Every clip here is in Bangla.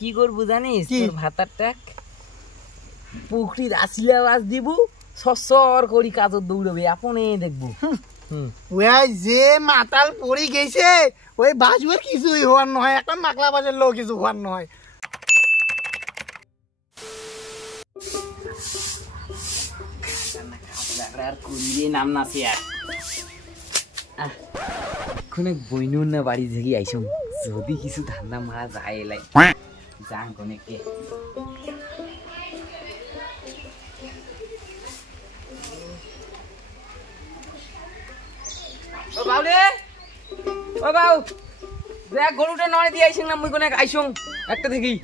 কি করবো জানিস? তোর ভাতারটা পুকুরির আসিলে আওয়াজ দিব, সর করি কাজর দৌড়বে, আপনে দেখবো। ওই যে মাতাল পড়ি গেছে ওই বাজুয়ের কিছুই হওয়ার নয়, একটা মাকলা বাজের লোক কিছু হওয়ার নয়। নাম না বইনুর না বাড়ি থেকে আইসুম, যদি কিছু ধান্দা মারা যায় এলাই যান কনেকে। ও বাউলে, ও বাউ, দেখ গরুটা নড়ে দিয়ে আইসুম না, মুই কোনে আইসুম একটা থেকেই।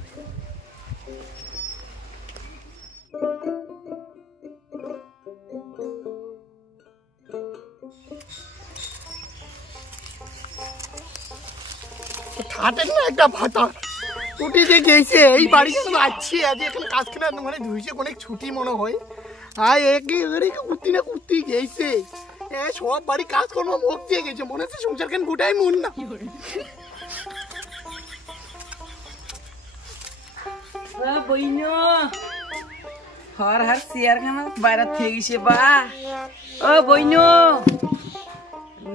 খাটের না একটা ভাতা উঠে যে গেছে এই বাড়ি শুধু আছি, আজ এখানে কাজ খেলে মানে ধুইছে অনেক ছুটি মনে হয়। আর একেবারে কুর্তি না কুর্তি গেছে, সব বাড়ি কাজকর্ম মুখ দিয়ে গেছে, মনে হচ্ছে সংসার কেন গোটাই মন না। বইনো হর হার চেয়ার খানা বাইরে থেকে বা, ও বইনো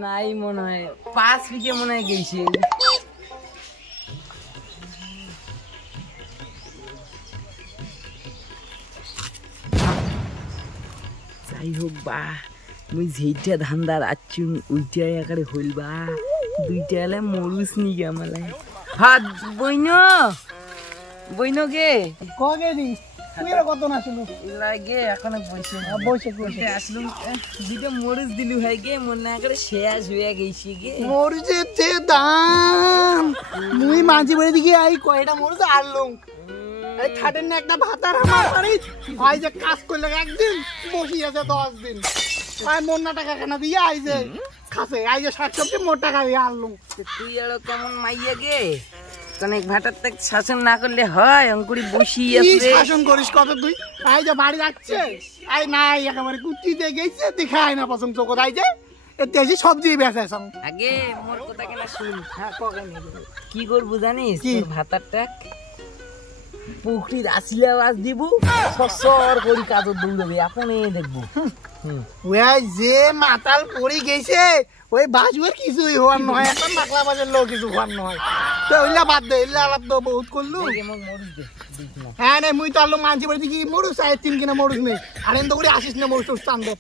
নাই মনে হয়, 5 বিঘে মনে হয় গেছে। যাই হোক বা, মুই যেইটা ধান্দার আচুম ওইটাই একারে হইল বা, দুইটা এলে মরুস নি গামালে। হাত বইনো বইনো গে কগে দি তুই এর কত না শুনো লাগে এখন বইছে বইছে বইছে আসলুম দুইটা মরুস দিলু হয় গে, মন না করে শেষ হয়ে গেছি গে। মরুসের যে দাম মুই মাঝি বাড়ি দিকে আই কয়টা মরুস আনলুম, এই খাটের না একটা ভাতার আমার বাড়ি আই যে কাজ করলে একদিন বসি আছে 10 দিন, আই মন না টাকা কেনা দিয়ে আই যে খাসে আই যে 60 মোট টাকা দিয়ে আনলুম। তুই আরো কেমন মাইয়া গে, অনেক ভাটার থেকে শাসন না করলে হয়, অঙ্কুরি বসি আছে শাসন করিস কত তুই? আই যে বাড়ি যাচ্ছে আই নাই একেবারে কুত্তি দিয়ে গেছে দেখাই না পছন্দ চোখ আই যে এতে এসে সবজি বেচাইছ। আগে মোর কথা কেনা শুন, হ্যাঁ কগে কি করবো জানিস? তোর ভাতারটা পুকুরির আসিলে আওয়াজ দিব, সর করি কাজর দৌড়বে, আপনি দেখবো। ওই যে মাতাল পড়ি গেছে ওই বাজুয়ের কিছুই হওয়ার নয়, একটা মাকলা বাজের লোক কিছু হওয়ার নয়। তো ওইলা বাদ দে, এলা আলাপ তো বহুত করলু। হ্যাঁ নে মুই তো আলো মানছি বাড়ি কি মরুস আয় 3 কিনা মরুস নেই, আর এত করে আসিস না মরুস তোর চান্দে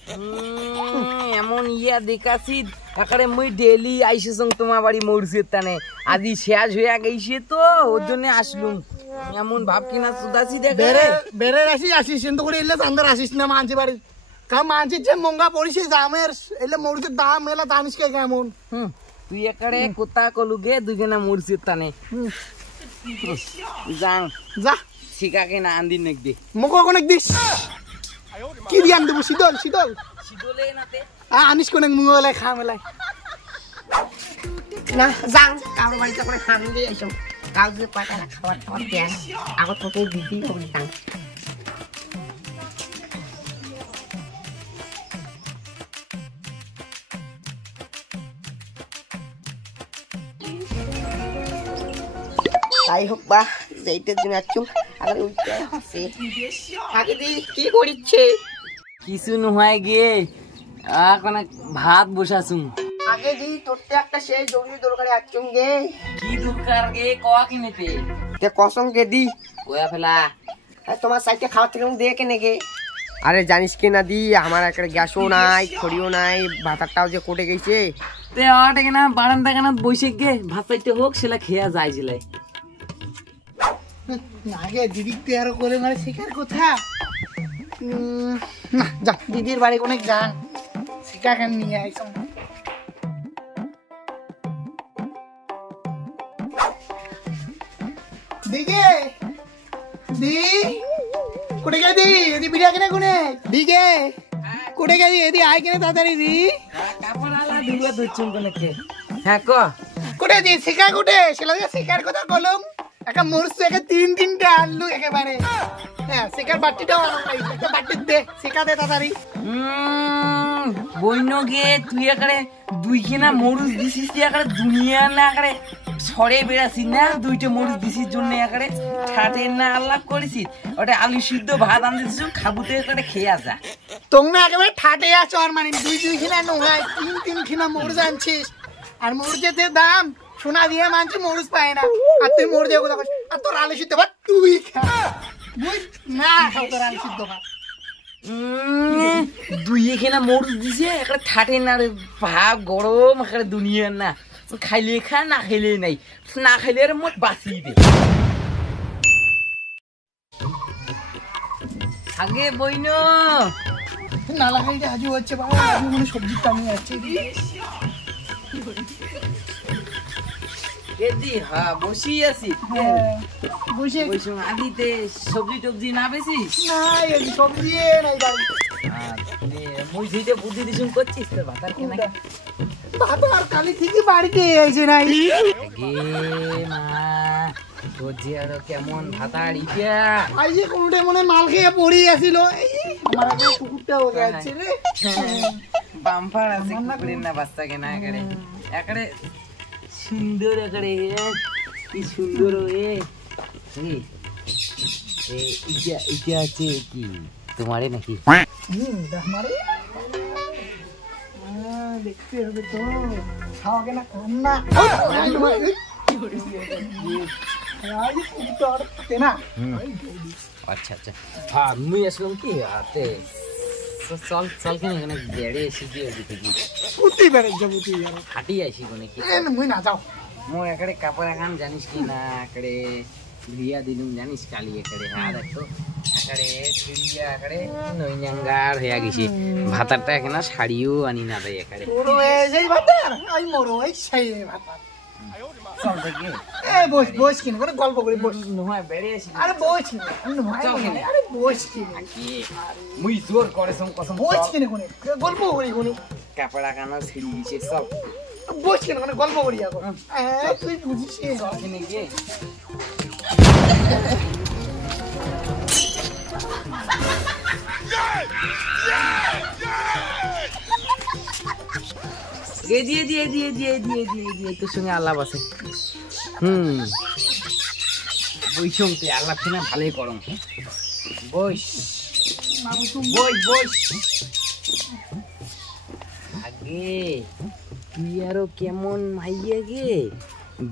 এমন ইয়া দেখাছি একারে মুই ডেলি আইসিস তোমার বাড়ি মরুসের টানে, আদি শেষ হয়ে গেছে তো ওর জন্য আসলুম। এমন ভাব কিনা সুদাসি দেখ বেড়ে আসিস এত করে এলে চান্দার আসিস না মানছি বাড়ি, কারণ মানছির যে মঙ্গা পড়িছে দামের এলে মরুসের দাম এলা জানিস কে কেমন। তুই একারে কোথা কলু গে দুজনা মরুসের টানে যাং যা শিকাকে না আন্দিন নাক দে মোক অনেক দিস কি দিয়ান দেবো শীতল শীতল শীতলে নাতে আনিস কোনে মুলে খা মেলাই না যাং কারো বাড়িতে করে খান দিয়ে আইসম কাল যে পাটা খাওয়ার খাওয়ার দেন আগত থেকে দিদি করে যাং। যাই হোক বা যেইটার জন্য আসছুম আগে উঠতে আছে আগে দি কি করিচ্ছে কিছু নহয় গে, এখন ভাত বসাছুম। আগে দি তোরতে একটা সেই জরুরি দরকারে আসছুম গে। কি দরকার গে কয়া কিনেতে? তে কসম গে দি কয়া ফেলা তোমার সাইডে খাওয়া থেকে দিয়ে কেনে গে। আরে জানিস কি না দি আমার একটা গ্যাসও নাই খড়িও নাই, ভাতারটাও যে কোটে গেছে। তে আটা কেনা বারান্দা কেনা বসে গে ভাত চাইতে হোক সেটা খেয়া যায় ছিলে। আগে দিদি তেয়ার করে মানে শিকার কোথা না যা দিদির বাড়ি অনেক যান শিকা কেন নিয়ে আইসম। দিগে দি কোটে গে দি এদি বিড়া কেনে কোনে দিগে কোটে গে দি এদি আই কেনে তাড়াতাড়ি দি কাপড়ালা দুয়া দুচুম কোনে কে। হ্যাঁ ক কোটে দি শিকা কোটে সেলা শিকার কথা কলম একটা মরুস একে 3-3টা আনলু একেবারে। হ্যাঁ শিকার বাটিটাও আনো নাই, একটা বাটি দে শিকা দে তাড়াতাড়ি। বইনো গে তুই একারে দুই কিনা মরুস দিছিস, তুই একারে দুনিয়া না একারে সরে বেড়াছি না দুইটা মরিচ দিছির জন্য একারে ঠাটের না আল্লাপ করেছি ওটা আলু সিদ্ধ ভাত আনতে দিছি খাবুতে একারে খেয়ে আসা তোমরা একেবারে ঠাটে আছো আর মানে দুই খিনা নোহাই তিন খিনা মরুচ আনছিস আর মরুচের দাম সোনা দিয়ে মানছি মরুচ পায় না আর তুই মরুচ কথা আর তোর আলু সিদ্ধ ভাত তুই খা বুঝ না খাও তোর আলু সিদ্ধ ভাত দুই এখানে মরুচ দিছে একটা ঠাটে না রে ভাব গরম এখানে দুনিয়ার না খাইলে খা না খাইলে নাই না খাইলে আর মোট বাঁচিয়ে দে আগে বইন নালা খাইতে হাজু হচ্ছে বাবা হাজু মনে সবজির টানি যাচ্ছে হ্যাঁ বসি আছি বসে আদিতে সবজি টবজি না বেশিস নাই সবজি নাই বাড়ি মুই যেটা বুদ্ধি দিছুন করছিস তোর ভাতার কেনা বাবা আর কালি থেকে বাড়িতে এসে নাই গে মা তোর যে আরো কেমন ভাতার ইটা আই যে কোনটা মনে মাল খেয়ে পড়ে আসিল আমার একটা কুকুরটা হয়ে যাচ্ছে রে বাম্পার আছে কুকুরের না বাচ্চা কেনা একারে একারে সুন্দর একারে কি সুন্দর এ ইটা আছে কি তোমারে নাকি আমারে দেখতে হবে তো খাওয়া কেনা কান্না আচ্ছা আচ্ছা হ্যাঁ মুই আসলাম কি হাতে চল চল কেন এখানে বেড়ে এসে দিয়ে দিতে কি পুতি বেড়ে যাবো তুই আর হাঁটি আসি কোনে কি মুই না যাও মোর একারে কাপড় এখন জানিস কি না একারে ধুইয়া দিলুম জানিস কালি একারে হ্যাঁ দেখো একারে ধুইয়া একারে নইনাঙ্গার হয়ে গেছি ভাতারটা এখানে শাড়িও আনি না দেয় একারে মোরো এই ভাতার আই মোরো এই সেই ভাতার চল দেখে এই বস বস কিনে করে গল্প করি বস নহয় বেড়ে আসি আরে বস কিনে আরে বস কিনে মুই জোর করেছম কসম বস কিনে কোনে গল্প করি কোনে কাপড়া কানা ছিড়ি গেছে সব বস কিনে মানে গল্প করি এখন তুই বুঝিস কিনে গিয়ে দিয়ে তোর সঙ্গে আল্লাহ আছে বইসং তুই আল্লাহ কিনা ভালোই করম বইস বইস আগে তুই আরো কেমন মাইয়া গে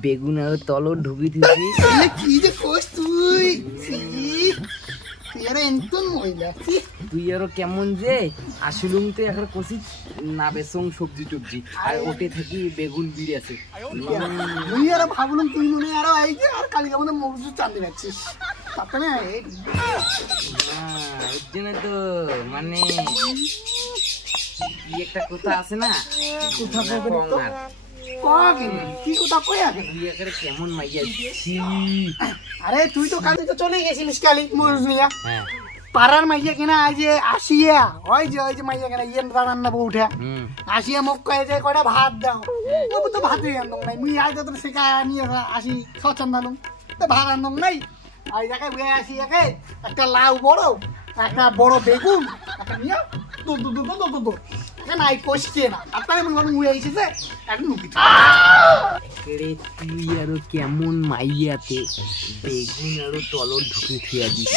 বেগুন আরো তল ঢুকি দিছিস কি যে কোস তুই তুই এন্তন মহিলা তুই আরো কেমন যে আসলুম তো এখন কষি না বেসং সবজি টবজি আর ওটে থাকি বেগুন বিড়ি আছে তুই আর ভাবলাম তুই মনে আরো এই যে আর কালকে আমাদের মজুর চাঁদে যাচ্ছিস তাতে না এর জন্য তো মানে কি একটা কথা আছে না কথা কি কথা কই আগে তুই একারে কেমন মাইয়া আরে তুই তো কাল তো চলে গেছিলিস কালি মজুর নিয়া হ্যাঁ পাড়ার মাইয়া কিনা আজ আসিয়া ওই যে মাইয়া কিনা ইয়েন রান্না বউ উঠে আসিয়া মোক কয়ে যে কয়টা ভাত দাও তবু তো ভাত দিয়ে আনলাম নাই মুই আজ তো শেখা নিয়ে আসি সচন্দালুম তো ভাত আনলাম নাই আই জায়গায় বুয়ে আসি একে একটা লাউ বড় একটা বড় বেগুন একটা নিয়ে দূর নাই কষছে না আপনার মনে করেন মুয়ে এসেছে একটা নুকি তুই আরো কেমন মাইয়াতে বেগুন আরো তল ঢুকে খেয়া দিস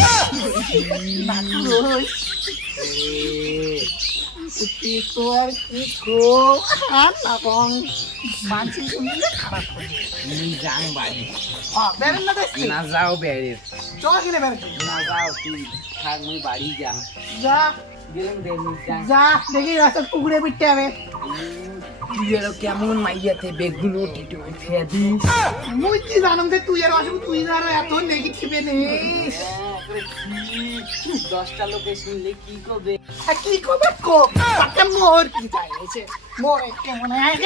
তো আর কি কো আর না কোন মানছি শুনলে খারাপ করে যাং বাড়ি বেরেন না দেখছি না যাও বেড়ে চল কিনে বেরেন না যাও তুই থাক মুই বাড়ি যাং যা গেলেন দেন যাং যা দেখি রাস্তা কুকুরে পিটতে হবে তুই আরো কেমন মাইয়াতে বেগুন ও টিটু খেয়া দিস মুই কি জানাম যে তুই আর আসবো তুই আর এত নেগেটিভে নেই 10টা লোকে শুনলে কি করবে কি করবে কো তাতে মোর কি চাইছে মোর একটা মনে হয়